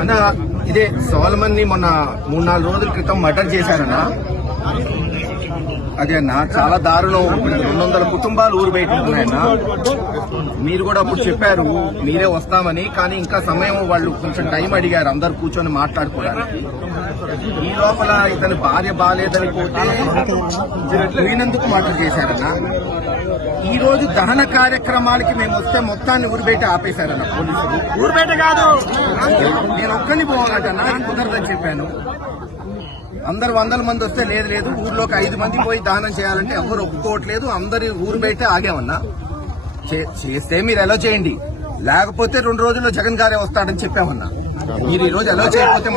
అన్న ఇదే సోలమన్ ని మొన్న 3-4 రోజుల క్రితం మర్డర్ చేశారన్నా. అదే అన్న చాలా దారుణం. 200 కుటుంబాలు ఊరు బయట ఉంటున్నాయన్నా. మీరు కూడా అప్పుడు చెప్పారు మీరే వస్తామని, కానీ ఇంకా సమయం వాళ్ళు కొంచెం టైం అడిగారు అందరు కూర్చొని మాట్లాడుకోవడానికి. ఈ లోపల ఇతని భార్య బాలేదని పోతే పోయినందుకు మర్డర్ చేశారన్నా. ఈ రోజు దహన కార్యక్రమాలకి మేము వస్తే మొత్తాన్ని ఊరు బయట ఆపేశారన్న పోలీసులు. ఊరు బయట కాదు, నేను ఒక్కరిని పోవాలన్నా, కుదరదని చెప్పాను. అందరు 100 మంది వస్తే లేదు ఊర్లోకి 5 మంది పోయి దానం చేయాలంటే ఎవరు ఒప్పుకోవట్లేదు. అందరి ఊరు బయట ఆగామన్నా. చేస్తే మీరు ఎలా చేయండి, లేకపోతే 2 రోజుల్లో జగన్ గారే వస్తాడని చెప్పామన్నా. మీరు ఈ రోజు ఎలా చేయకపోతే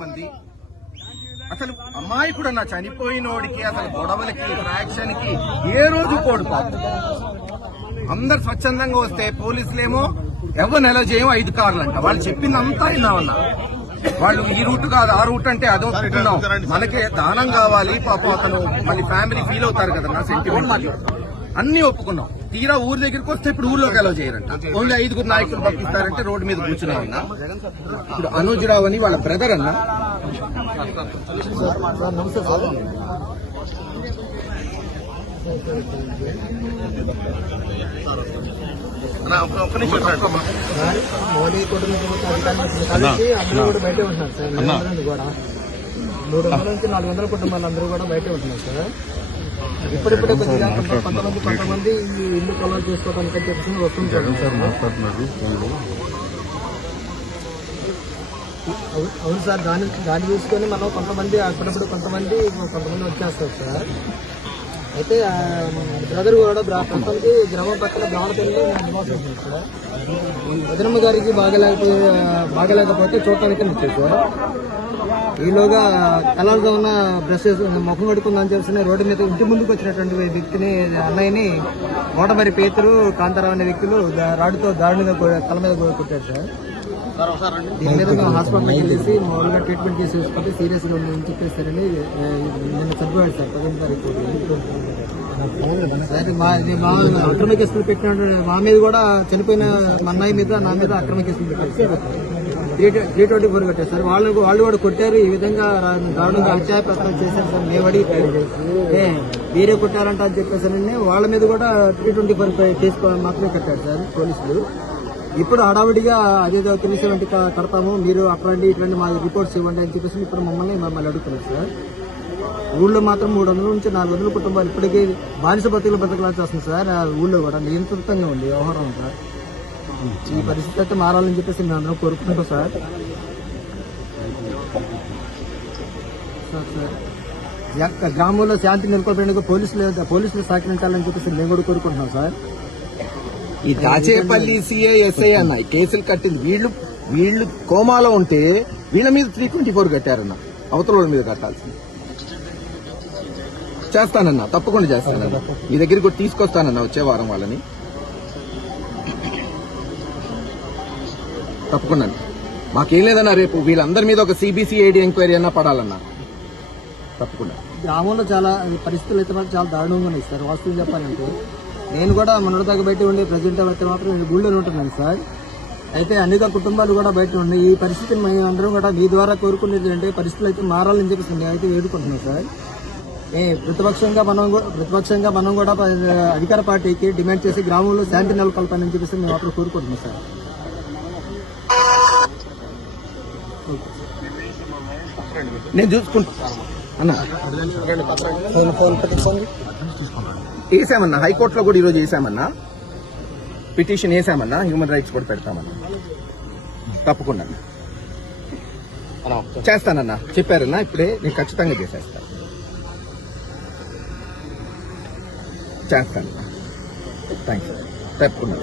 మంది అసలు అమాయకుడన్నా, చనిపోయినోడికి అసలు గొడవలకి ఫ్రాక్షన్ కి ఏ రోజు పోడు పాపం. అందరు స్వచ్ఛందంగా వస్తే పోలీసులేమో ఎవరు నెల చేయం 5 కార్లు అంట. వాళ్ళు చెప్పిందంతా విన్నామన్నా. వాళ్ళు ఈ రూట్ కాదు ఆ రూట్ అంటే అదో ఒప్పుకున్నాం. మనకే దానం కావాలి పాపం, అతను మళ్ళీ ఫ్యామిలీ ఫీల్ అవుతారు కదన్నా, సెంటిమెంట్ అన్ని ఒప్పుకున్నాం. తీరా ఊరి దగ్గరికి వస్తే ఇప్పుడు ఊర్లోకి ఎలా చేయరంట. ఓన్లీ 5 నాయకులు పంపిస్తారంటే రోడ్డు మీద కూర్చున్నామన్నా. ఇప్పుడు అనుజ్ రావు అని వాళ్ళ బ్రదర్ అన్నా. మోడీ కుటుంబ కలిసి అందరూ కూడా బయటే ఉంటున్నారు సార్. కూడా 300 నుంచి 400 కుటుంబాలు అందరూ కూడా బయటే ఉంటున్నారు సార్. ఇప్పుడిప్పుడే కొద్దిగా కొంతమంది ఈ ఇల్లు కొలవ చేసుకోవడానికి చెప్పి వస్తుంటారు. అవును సార్, దాన్ని చూసుకొని మనం కొంతమంది అప్పుడప్పుడు కొంతమంది వచ్చేస్తారు సార్. అయితే బ్రదర్ కూడా ప్రస్తుతానికి గ్రామం పక్కన బ్రాహ్మణపల్లిలో నివాసం ఉంటుంది సార్. వదినమ్మ గారికి బాగలేకపోతే చూడటానికి వచ్చారు సార్. ఈలోగా కలర్గా ఉన్న బ్రష్ ముఖం కడుకుందని తెలిసిన రోడ్డు మీద ఇంటి ముందుకు వచ్చినటువంటి వ్యక్తిని, అన్నయ్యని మోటమరి పేతురు కాంతారావు అనే వ్యక్తులు రాడుతో దారుణంగా తల మీద కొట్టారు సార్. దీని మీద మేము హాస్పిటల్కి వెళ్ళేసి మామూలుగా ట్రీట్మెంట్ చేసేసుకుంటే సీరియస్గా ఉందని చెప్పేసారని నిన్న చనిపోయాడు సార్ 15 తారీఖు. సరే మా అక్రమ కేసులు పెట్టిన మా మీద కూడా చనిపోయిన మా అన్నయ్య మీద నా మీద అక్రమ కేసులు పెట్టారు సార్. 324 కట్టారు సార్. వాళ్ళు కూడా కొట్టారు. ఈ విధంగా దారుణంగా హత్యా ప్రయత్నం చేశారు సార్. మేము అడిగితే మీరే కొట్టారంట అని చెప్పేసారని వాళ్ళ మీద కూడా 324 కేసు మాత్రమే కట్టారు సార్ పోలీసులు. ఇప్పుడు హడావిడిగా అదేదో 370 కడతాము, మీరు అట్లాంటి ఇట్లాంటి మా రిపోర్ట్స్ ఇవ్వండి అని చెప్పేసి ఇప్పుడు మమ్మల్ని అడుగుతున్నారు సార్. ఊళ్ళో మాత్రం 300 నుంచి 400 కుటుంబాలు ఇప్పటికీ బానిస బతుకులాల్సి వస్తుంది సార్. ఊళ్ళో కూడా నియంత్రితంగా ఉంది వ్యవహారం సార్. ఈ పరిస్థితి అయితే మారాలని చెప్పేసి మేము అందరం కోరుకుంటాం సార్. గ్రామంలో శాంతి నెలకొల్పేందుకు పోలీసులు సహకరించాలని చెప్పేసి మేము కూడా కోరుకుంటున్నాం సార్. ఈ దాచేపల్లి సిఐ ఎస్ఐ అన్న కేసులు కట్టింది వీళ్ళు కోమాలో ఉంటే వీళ్ళ మీద 324 కట్టారన్న. అవతల వాళ్ళ మీద కట్టాల్సింది. చేస్తానన్నా, తప్పకుండా చేస్తానన్నా. మీ దగ్గరికి కూడా తీసుకొస్తానన్నా వచ్చే వారం వాళ్ళని. తప్పకుండా మాకేం లేదన్నా, రేపు వీళ్ళందరి మీద ఒక సిబిసిఐడి ఎంక్వైరీ అన్నా పడాలన్నా. తప్పకుండా. గ్రామంలో చాలా పరిస్థితులు అయితే చాలా దారుణంగా ఉన్నాయి సార్. వాస్తవం చెప్పాలంటే నేను కూడా మొన్నటిదాకా బయట ఉండే ప్రజెంట్ అయితే మాత్రం నేను గుళ్ళో ఉంటున్నాను సార్. అయితే అనేక కుటుంబాలు కూడా బయట ఉన్నాయి. ఈ పరిస్థితిని మేము అందరం కూడా మీ ద్వారా కోరుకునేది అంటే పరిస్థితులు అయితే మారాలని చెప్పేసి నేను అయితే వేడుకుంటున్నాను సార్. ప్రతిపక్షంగా మనం కూడా అధికార పార్టీకి డిమాండ్ చేసి గ్రామంలో శాంతి నెలకొల్పాలని చెప్పేసి మేము మాత్రం కోరుకుంటున్నాం సార్. నేను చూసుకుంటాను అన్న. వేసామన్నా, హైకోర్టులో కూడా ఈరోజు వేసామన్నా, పిటిషన్ వేసామన్నా, హ్యూమన్ రైట్స్ కూడా పెడతామన్నా. తప్పకుండా చేస్తానన్నా. చెప్పారన్నా ఇప్పుడే, నేను ఖచ్చితంగా చేస్తాను. థ్యాంక్స్. తప్పకుండా.